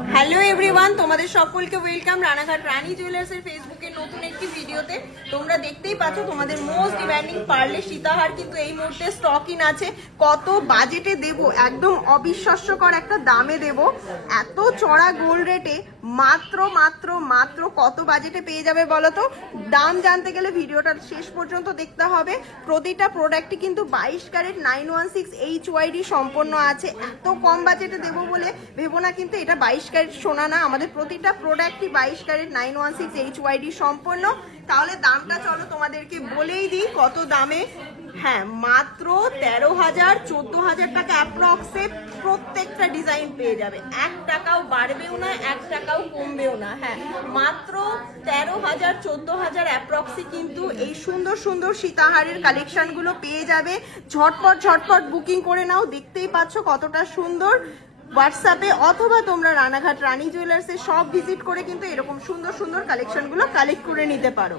Okay. Hello everyone তোমাদের সকলকে welcome Ranaghat রানী জুয়েলার্সের ফেসবুকে নতুন একটি ভিডিওতে তোমরা দেখতেই পাচ্ছ তোমাদের মোস্ট ডিমান্ডিং পার্লে সীতাহার কিন্তু এই মুহূর্তে স্টক ইন আছে। কত বাজেটে দেব, একদম অবিশ্বাস্যকর একটা দামে দেব। এত চড়া গোল্ড রেটে মাত্র মাত্র মাত্র কত বাজেটে পেয়ে যাবে বলো তো? দাম জানতে গেলে ভিডিওটা শেষ পর্যন্ত দেখতে হবে। প্রতিটা প্রোডাক্টই কিন্তু বাইশ carat nine one six H UID সম্পন্ন আছে। এত কম বাজেটে দেবো বলে ভেবো না, কিন্তু এটা বাইশ ক্যারেট সোনা না আমাদের প্রতিটা প্রোডাক্টই বাইশ carat nine one six H UID সম্পন্ন তাহলে দামটা চলো তোমাদেরকে বলেই দিই, কত দামে? হ্যাঁ মাত্র তেরো হাজার, চোদ্দ হাজার টাকা অ্যাপ্রক্সে প্রত্যেকটা ডিজাইন পেয়ে যাবে। এক টাকাও বাড়বেও না, এক টাকাও কমবেও না হ্যাঁ। মাত্র তেরো হাজার, চোদ্দ হাজার অ্যাপ্রক্সে কিন্তু এই সুন্দর সুন্দর সীতাহারের কালেকশনগুলো পেয়ে যাবে। ঝটপট ঝটপট বুকিং করে নাও, দেখতেই পাচ্ছ কতটা সুন্দর। হোয়াটসঅ্যাপে অথবা তোমরা রানাঘাট রানী জুয়েলার্সে সব ভিজিট করে কিন্তু এরকম সুন্দর সুন্দর কালেকশনগুলো কালেক্ট করে নিতে পারো।